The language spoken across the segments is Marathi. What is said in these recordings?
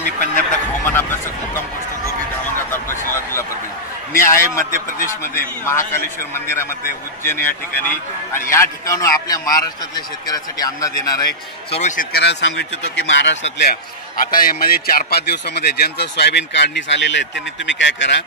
नमस्कार, मी पंजाब तक हवामान अभ्यासक मुक्काम पोस्ट गोबी धामणगाव तालुका जिल्हा परभणी. मी आहे मध्य प्रदेशमध्ये महाकालेश्वर मंदिरामध्ये उज्जैन या ठिकाणी, आणि या ठिकाणून आपल्या महाराष्ट्रातल्या शेतकऱ्यांसाठी अंदाज देणार आहे. सर्व शेतकऱ्यांना सांगू इच्छितो की महाराष्ट्रातल्या आता यामध्ये 4-5 दिवसामध्ये ज्यांचं सोयाबीन काढणीस आलेलं आहे त्यांनी तुम्ही काय करा,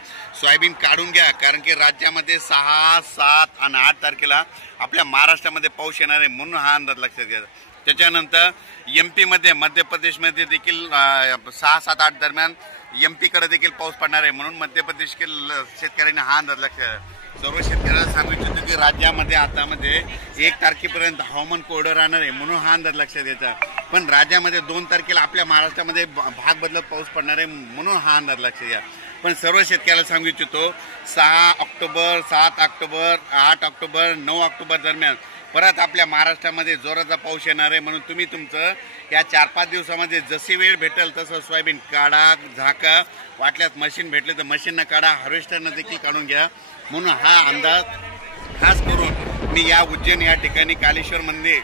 सोयाबीन काढून घ्या. कारण की राज्यामध्ये 6, 7 आणि 8 तारखेला आपल्या महाराष्ट्रामध्ये पाऊस येणार आहे, म्हणून हा अंदाज लक्षात घ्या. त्याच्यानंतर MP मध्ये, मध्य प्रदेशमध्ये देखील 6, 7, 8 दरम्यान MP कडे देखील पाऊस पडणार आहे, म्हणून मध्य प्रदेशतील शेतकऱ्यांनी हा अंदाज लक्षात. सर्व शेतकऱ्यांना सांगू इच्छितो की राज्यामध्ये आतामध्ये 1 तारखेपर्यंत हवामान कोरडं राहणार आहे, म्हणून हा अंदाज लक्षात घ्यायचा. पण राज्यामध्ये 2 तारखेला आपल्या महाराष्ट्रामध्ये भाग बदलत पाऊस पडणार आहे, म्हणून हा अंदाज लक्षात घ्या. पण सर्व शेतकऱ्याला सांगू इच्छितो 6 ऑक्टोबर, 7 ऑक्टोबर, 8 ऑक्टोबर, 9 ऑक्टोबर दरम्यान परत आपल्या महाराष्ट्रामध्ये जोराचा पाऊस येणार आहे, म्हणून तुम्ही तुमचं या 4-5 दिवसामध्ये जशी वेळ भेटेल तसं सोयाबीन काढा, झाका, वाटल्यास मशीन भेटले तर मशीननं काढा, हार्वेस्टरनं देखील काढून घ्या. म्हणून हा अंदाज खास करून मी या उज्जैन या ठिकाणी कालेश्वर मंदिर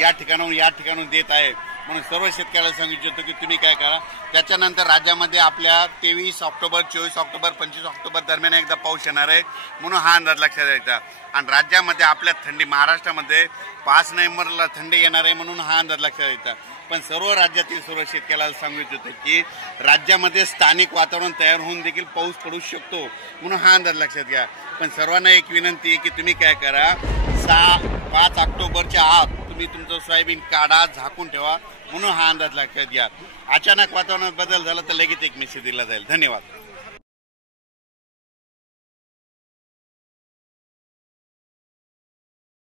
या ठिकाणून देत आहे. म्हणून सर्व शेतकऱ्याला सांगू इच्छितो की तुम्ही काय करा. त्याच्यानंतर राज्यामध्ये आपल्या 23 ऑक्टोबर, 24 ऑक्टोबर, 25 ऑक्टोबर दरम्यान एकदा पाऊस येणार आहे, म्हणून हा अंदाज लक्षात द्यायचा. आणि राज्यामध्ये आपल्या थंडी, महाराष्ट्रामध्ये 5 नोव्हेंबरला थंडी येणार आहे, म्हणून हा अंदाज लक्षात द्यायचा. पण सर्व राज्यातील सर्व शेतकऱ्याला सांगू इच्छितो की राज्यामध्ये स्थानिक वातावरण तयार होऊन देखील पाऊस पडू शकतो, म्हणून हा अंदाज लक्षात घ्या. पण सर्वांना एक विनंती आहे की तुम्ही काय करा, 5 ऑक्टोबरच्या आत तुम्ही तुमचं सोयाबीन काढा, झाकून ठेवा, म्हणून हा अंदाज लक्षात घ्या. अचानक वातावरणात बदल झाला तर लगेच एक मेसेज दिला जाईल. धन्यवाद.